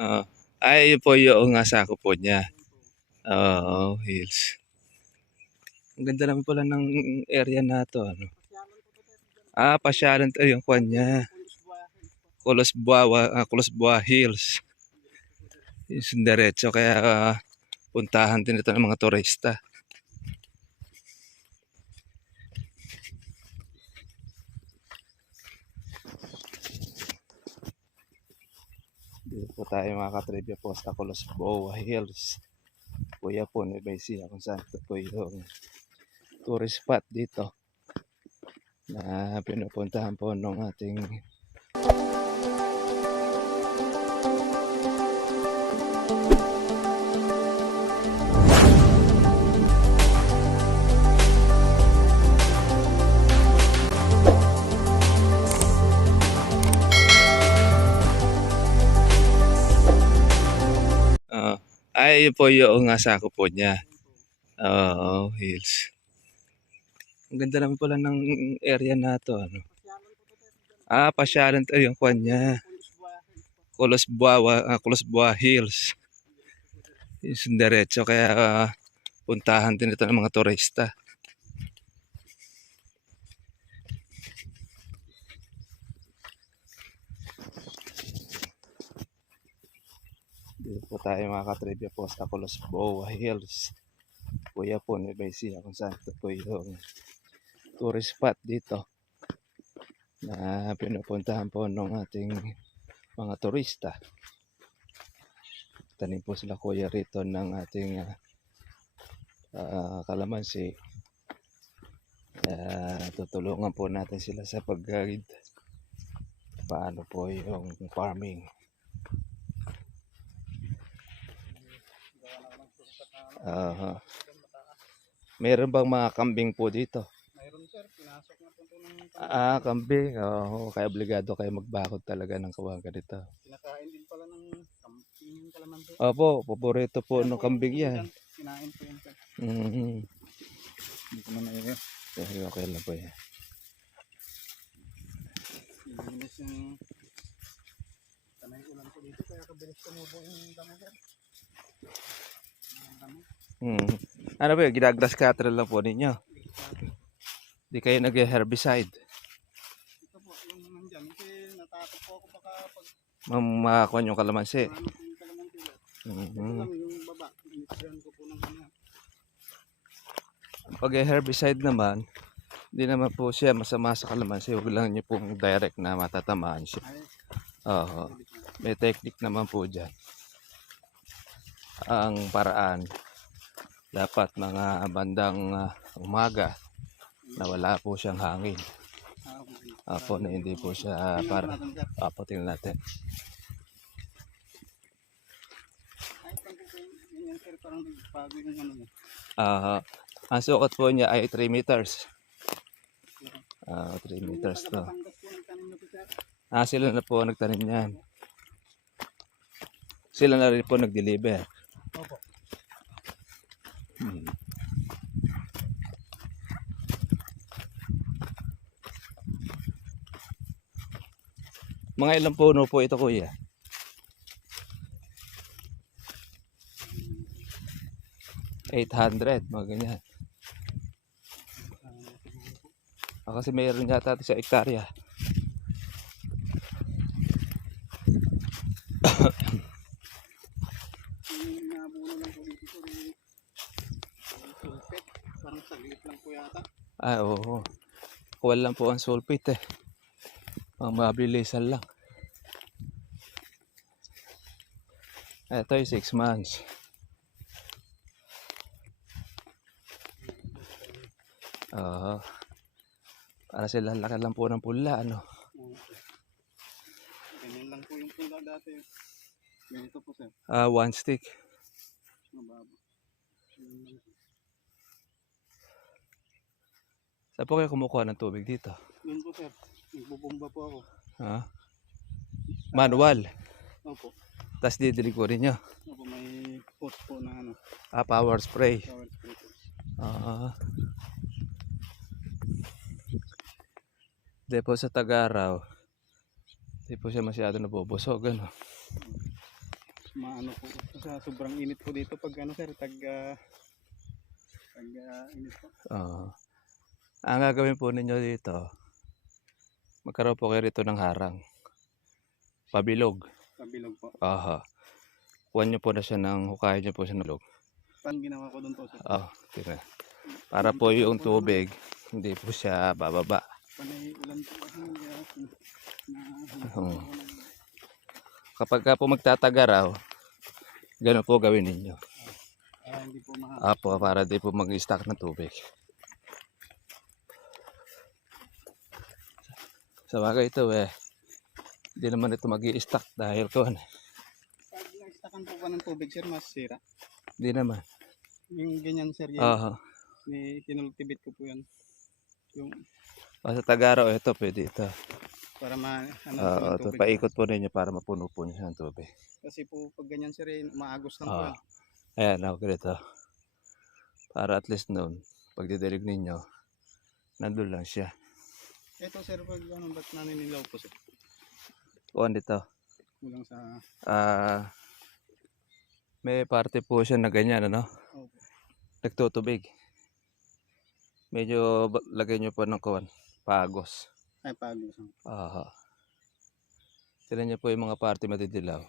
Oo. Yun po yung asako po niya. Oo, hills. Ang ganda naman pala ng area na 'to, ano. Pasyalan 'to yung kuwan niya, Kulusbuha Hills. Yung diretso kaya puntahan din ito ng mga turista. Dito po tayo mga katribya po sa Kulusbuha Hills. Kuya po, Nueva Ecija, kung saan ito po yung tourist spot dito na pinupuntahan po ng ating yun po yung asako po niya. Oo, hills. Ang ganda naman pala ng area na 'to, ano. Pasyalan 'to yung kuwan niya, Kulusbuha Hills. Yung diretso kaya puntahan din ito ng mga turista. Dito po tayo mga katribya po sa Kulusbuha Hills. Kuya po, Nueva Ecija, kung saan ito po yung tourist spot dito na pinupuntahan po ng ating mga turista. Tanim po sila kuya rito ng ating kalamansi. Tutulungan po natin sila sa pag-guide paano po yung farming. Meron bang mga kambing po dito? Mayroon sir, pinasok na po ng kambing. Kaya obligado kayo magbakod talaga ng kawaga dito. Kinakain din pala ng kambing kalamansi. Opo, paborito po ng kambing yan. Kinain po yan sir. Hindi ko na naiya. Okay lang po yan. Linis yung tanay ulan po dito kaya kabilis tumubo yung damo sir. Ano ba yun? Ginagrass cutter lang po ninyo? Di kayo nag-herbicide? Ito po, yung nandyan. Kasi natakot po ako baka pag makakuha yung kalamansi. ano po yung kalamansi. Ito lang yung baba. Inisyan ko po ng ano. Pag herbicide naman, hindi naman po siya masama sa kalamansi. Huwag lang niyo pong direct na matatamaan siya. May technique naman po dyan. Ang paraan, dapat mga bandang umaga na wala po siyang hangin. Na hindi po siya para tingnan natin. Ang sukat po niya ay 3 meters. 3 meters to. Sila na po nagtanim niyan. Sila na rin po nag-deliver. Opo. Mga ilang puno po ito kuya? 800, mga ganyan. Kasi mayroon yata sa hektarya. Parang saglit lang po yata. Oo. Kuwal lang po ang sulfate eh. Mabilisan lang. Ito ay 6 months. Para sila laki lang po ng pula, ano? Ganyan lang po yung pula dati. Ganito po sir. 1 stick. Mababa. Saan po kayo kumukuha ng tubig dito? Yun po sir. Nagbubomba po ako. Manual. Opo. Tapos didilig ko rin nyo. Opo, may pot po na ano. Power spray. Power spray po. Di po sa tag-araw, di po siya masyado nabubusog, ano? maano po. Sa sobrang init po dito pag ano sir, init po. Ang gagawin po ninyo dito, magkaroon po kayo rito ng harang. Pabilog. Kabilog po. Aha. Kuha nyo po na siya hukayin nyo po siya ng log. Paano ginawa ko doon po sir? Tira. Para po yung tubig, hindi po siya bababa. Panay ulan po kasi Kapag ka po magtatagaraw, ganun po gawin ninyo. hindi po Para di po mag-stack ng tubig. Sa bagay ito hindi naman ito mag-i-stack dahil pag na-stackan po ba ng tubig sir, masira? Hindi naman. Yung ganyan sir, may tinultibit ko po yan. Yung Sa tagaraw ito, pwede ito. para Ito, paikot po ninyo para mapuno po niyo ng tubig. Kasi po pag ganyan sir, maagos lang po yan. Ayan, ganito. Para at least noon, pag didilig ninyo, nandun lang siya. Ito sir, pag ba't naninilaw po sir? Dito. Kulang sa... May parte po siya na ganyan, Okay. Nagtutubig. Medyo lagay nyo po ng pagos. Ay, pagos. Tignan nyo po yung mga parte madidilaw.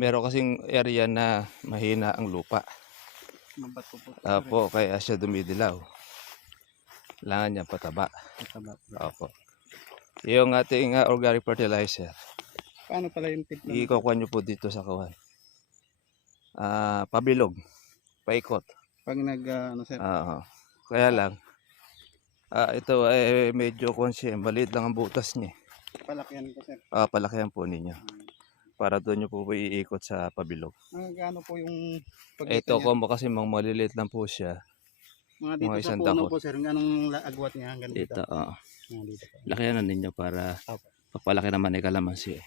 Meron kasing area na mahina ang lupa. Mabat po. Kaya siya dumidilaw. Kailangan niya pataba. Opo. Yung ating organic fertilizer. Paano pala yung tip? Ikukuha nyo po dito sa kawan. Pabilog. Paikot. Pag sir? Kaya lang, ito ay medyo maliit lang ang butas niya. Palakihan po sir? Palakihan po ninyo. Para doon nyo po iikot sa pabilog. Gaano po yung ito kasi maliliit lang po siya. Mga dito sa puno po sir, anong agwat niya hanggang dito? Dito. Lakihan na ninyo para papalaki naman ay kalamansi.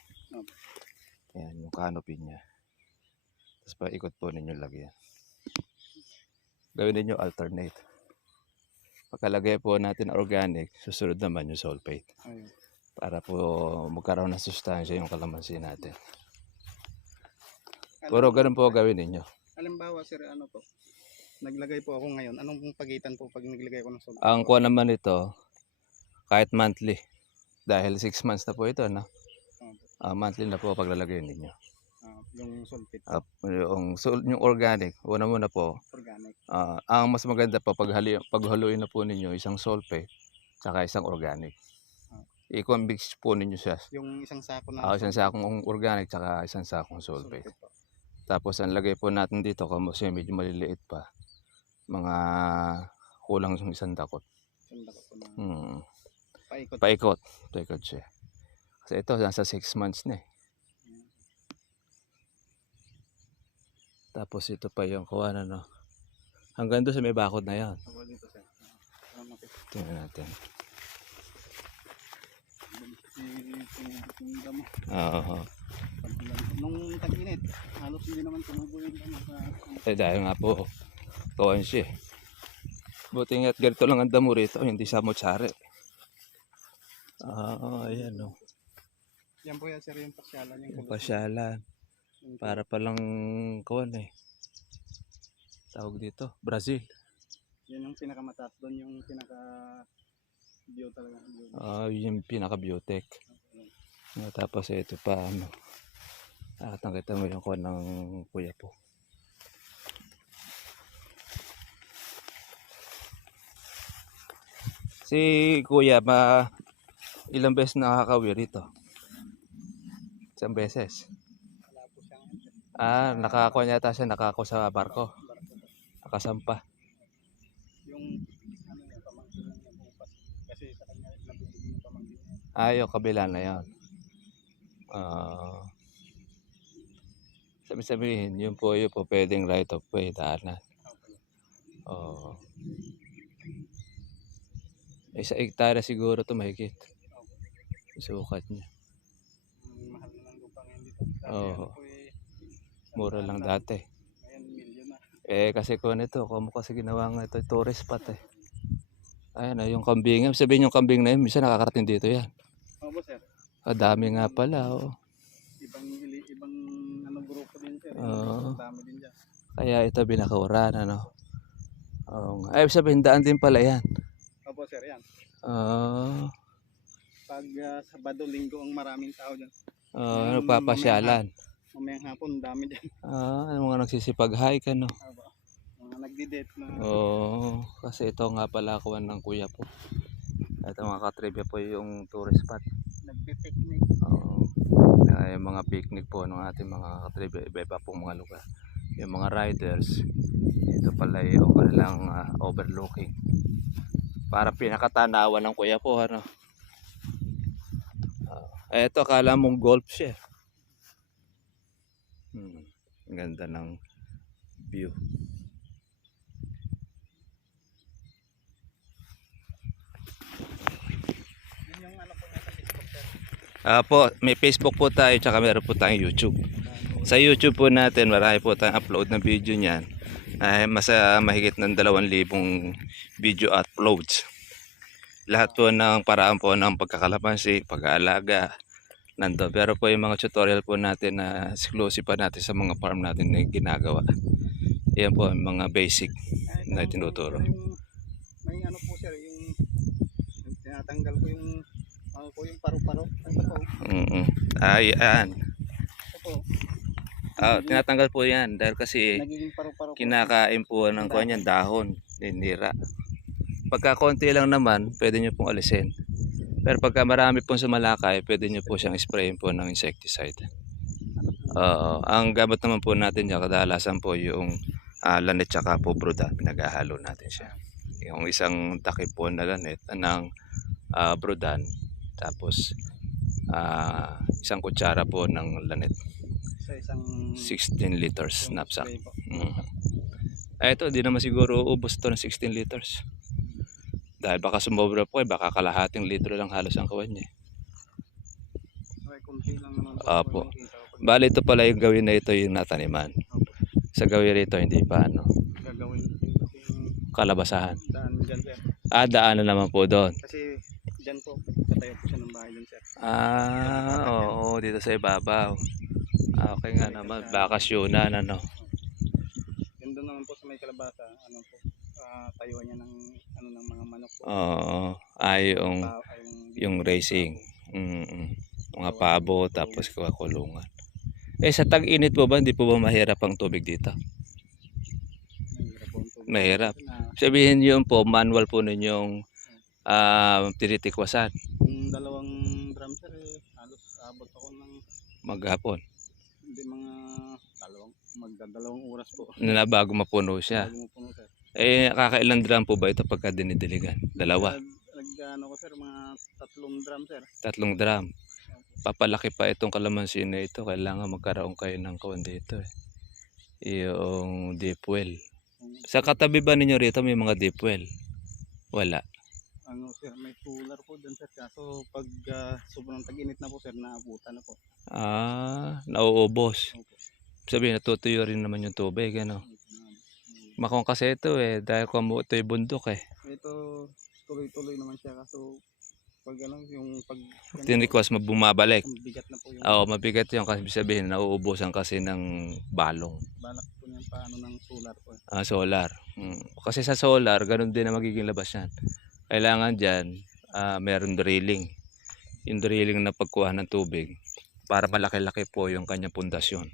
Ayan, yung canopy niya. Tapos paikot po ninyo lagyan. Gawin ninyo alternate. Pagkalagay po natin organic, susunod naman yung sulfate. Para po magkaroon ng sustansya yung kalamansi natin. Pero ganun po gawin ninyo. Halimbawa sir, po? Naglagay po ako ngayon. Anong pagitan po pag naglagay ako ng sulfate? Ang kuha naman ito, kahit monthly. Dahil 6 months na po ito, monthly na po paglalagay ninyo. Yung sulfate? Yung organic, una muna po. Organic? Ang mas maganda po, paghaluin na po ninyo isang sulfate, saka isang organic. I-mix po ninyo siya. Yung isang sako na? Isang sakong organic, saka isang sakong sulfate. Tapos ang lagay po natin dito, kasi medyo maliliit pa, mga kulang yung isang dakot. Paikot siya. Kasi ito, nasa 6 months na . Tapos ito pa yung kuha hanggang doon sa may bakod na yan. Tingnan natin. Nung tag-init, halos hindi naman tumubo yung damo. Dahil nga po, tuwan siya. Buti nga't ganito lang ang damo rito, hindi sa motsari. Ayan Yan po yan sir, yung pasyalan. Yung pasyalan. Para palang tawag dito, Brazil. Yan yung pinakamataas doon, yung pinaka-bio talaga. Yung pinaka-biotech. Tapos ito pa, nakatangkita mo yung kuha ng kuya po. Si kuya, ilang beses nakakawin rito? Isang beses. Nakakuha yata siya, nakakuha sa barko. Nakasampa. Yung pamangkin lang niya bukas. Kasi sa kanya nabibigyan ng pamangkin niya. Yung kabila na yan. Sabihin, yun po pwedeng right of way, daanan. Sa hektara siguro ito mahigit. Sukat niya. Mahal na ng lupa ngayon dito. Mura lang dati. Ngayon milyon na. Kasi kasi ginawa nga ito tourist spot . Ayan yung kambing. Sabihin yung kambing na yun, minsan nakakarating dito yan. Opo sir. Dami nga pala. Ibang marami din dyan. Kaya ito binakawaran, ano. Ay, sabihin, daan din pala yan. Opo sir, yan. Ah, Pag Sabado, Linggo ang maraming tao dyan. nagpapasyalan. Mamayang hapon, dami dyan. Yung mga nagsisipag-hike, ano. Opo. Mga nagdi-date na. Oo, kasi ito nga pala kuwan ng kuya po. Ito mga katribya po yung tourist spot. Nagpipiknik. Oo. Yung mga picnic po ng ating mga katribya, iba-iba pong mga lugar. Yung mga riders, ito pala yung kanilang overlooking. Para pinakatanawan ng kuya po, ano. Ito, akala mong golf siya. Ang ganda ng view. Yun yung ano po niya sa Facebook sir. May Facebook po tayo, tsaka meron po tayong YouTube. Sa YouTube po natin, marami po tayong upload na video niyan. Ay mahigit ng 2,000 video uploads. Lahat po ng paraan po ng pagkakalamansi, pag-aalaga, nando. Pero po yung mga tutorial po natin na exclusive pa natin sa mga farm natin na ginagawa. Yan po ang mga basic na tinuturo. May ano po sir, yung tinatanggal ko yung paru-paro. Ito po. Ayan. Ito po. Tinatanggal po yan dahil kasi Nagiging paru-paro. kinakain po ng kanyan dahon, ninira. Pagka konti lang naman, pwede nyo pong alisin. Pero pagka marami pong sumalakay, pwede nyo po siyang sprayin po ng insecticide. Ang gamot naman po natin dyan, kadalasan po yung lanet tsaka po brudan. Pinaghahalo natin siya. Yung isang takip po na lanet ng brudan, tapos isang kutsara po ng lanet. Sa isang 16 liters knapsack. spray po. Ito, di naman siguro ubos to ng 16 liters. Dahil baka sumobra po, baka kalahating litro lang halos ang kawan niya. Okay, kunti lang naman po. Opo. Yung kita ko. Bali ito pala yung gawin na ito yung nataniman. Opo. Sa gawin rito hindi pa Gagawin yung kalabasahan. daan dyan sir. Daanan naman po doon. Kasi dyan po, patayo po siya ng bahay dyan sir. Oo, dito sa ibabaw. Okay nga naman, bakasyonan, ano. Yun doon naman po sa may kalabasa, ano po, tayuan niya ng mga manok po. Oo, yung racing. Mga pabo, tapos kulungan. Sa tag-init po ba, hindi po ba mahirap ang tubig dito? Mahirap. Sabihin yun po, manual po ninyong tinitikwasan Yung 2 drum sir, halos abot ako ng maghapon. hindi mga magdadalawang oras po. Na bago mapuno siya. Bago mo puno sir. Kakailan drum po ba ito pagka dinidiligan? Dalawa? Ano ko sir, mga 3 drum sir. 3 drum. Papalaki pa itong kalamansi na ito. Kailangan magkaroon kayo ng kawan dito. Yung deep well. Sa katabi ba ninyo rito may mga deep well? Wala. Ano sir, may cooler po dyan sir. Kaso pag sobrang tag-init na po sir, naabutan na po. Nauubos. Opo. Sabihin, natutuyo rin naman yung tubig. Ano? Makong kasi ito dahil ito yung bundok Ito, tuloy-tuloy naman siya. Kaso pag yung tinrequest mo bumabalik. bigat na po yung Mabigat yung kasi sabihin, nauubusan kasi ng balong. balak po niyan paano ng solar po. Solar. Kasi sa solar, ganun din na magiging labas yan. Kailangan dyan, meron drilling. Yung drilling na pagkuha ng tubig para malaki-laki po yung kanyang pundasyon.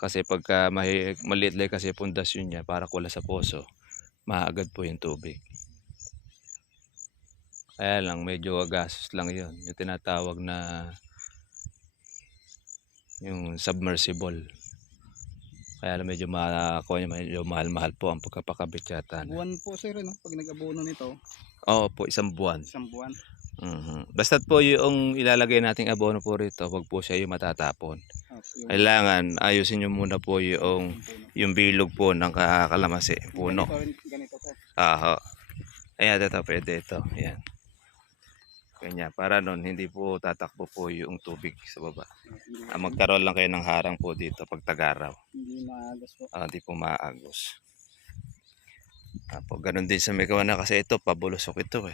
Kasi pagka maliit lang kasi pundasyon niya para kuha sa poso, maagad po yung tubig. Kaya lang, medyo gastos lang yun. Yung tinatawag na yung submersible. Kaya lang medyo mahal-mahal po ang pagkapakabit yata. Buwan po sir, pag nag-abono nito. Oo po, 1 buwan. 1 buwan. Basta't po yung ilalagay nating abono po rito, wag po siya yung matatapon. Kailangan ayusin nyo muna po yung bilog po ng kalamansi, puno. Ganito sir. Ayan, ito pwede ito. Ayan. Kanya, para nun hindi po tatakbo po yung tubig sa baba. Magkaroon lang kayo ng harang po dito pag tag-araw. Hindi maagos po. Hindi po maagos. Ganun din sa Megawana kasi ito pabulusok ito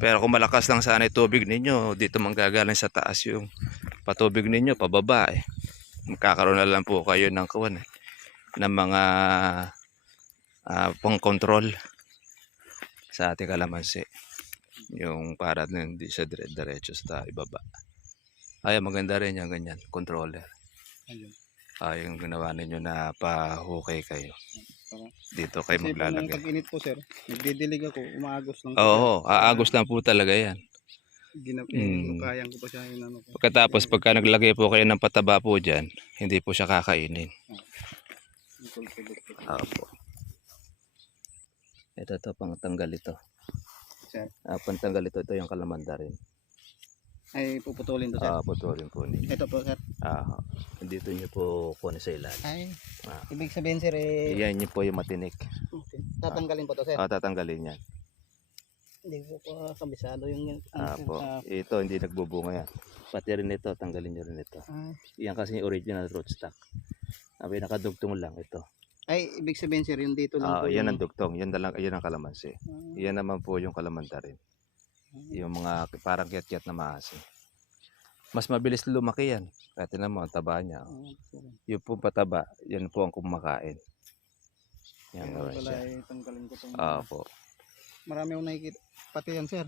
Pero kung malakas lang sana yung tubig ninyo, dito manggagaling sa taas yung patubig ninyo, pababa magkakaroon na lang po kayo ng kuwan ng mga pang-control sa ating kalamansi. Yung para na hindi siya diretso sa ibaba. Ay, maganda rin yung ganyan, controller. Ayun. Yung ginawa ninyo na pa-hukay kayo. Para- Dito kayo Kasi po nung maglalagay. pag-init po sir, nagdidilig ako, umaagos lang po. Oo, aagos lang po talaga yan. Kayang ko pa siya inano ko. Pagkatapos, pagka naglagay po kayo ng pataba po dyan, hindi po siya kakainin. Opo. Ito, pangtanggal ito. Sir. Pantanggal ito yung kalamanda rin. Ay, puputulin to sir. Putulin po ninyo. Ito po sir. Dito nyo po kunin sa ilalim. Ay, ibig sabihin sir Yan yun po yung matinik. okay. Tatanggalin po to sir. Tatanggalin yan. Hindi ko pa kabisado yung Ito hindi nagbubunga yan. Pati rin ito, tanggalin nyo rin ito. Yan kasi yung original rootstock. Nakadugtong lang ito. Ay, ibig sabihin sir, yung dito lang po Yan ang dugtong, yan ang kalamansi. Yan naman po yung kalamanda rin. Yung mga parang kiyat-kiyat na maasim. Mas mabilis lumaki yan. Kaya tinan mo, ang taba niya. Yung po pataba, yan po ang kumakain. Yan gawin siya. Tanggalin ko itong... Po. Marami akong nakikita. Pati yan sir.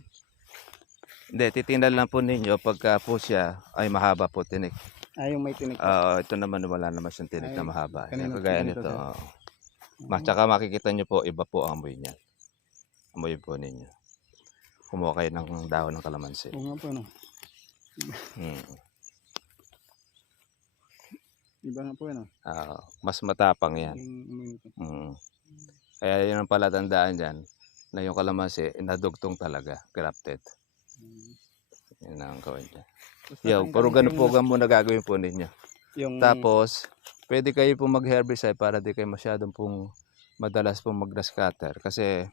Hindi, titingnan lang po ninyo pagka po siya ay mahaba po tinik. Yung may tinik. Ito naman wala naman siyang tinik na mahaba. kanino Kagaya tinik nito. ito, Tsaka makikita nyo po, iba po ang amoy niyan. Amoy po ninyo. Kumuha kayo ng dahon ng kalamansi. Oo nga po, no? Iba nga po yan, Mas matapang yan. Kaya yun ang palatandaan dyan, na yung kalamansi, nadugtong talaga, grafted. Yun ang gawin niya. Pero ganun po muna gagawin po ninyo. Tapos, pwede kayo po mag-herbicide para di kayo masyadong pong madalas pong mag-grass cutter. Kasi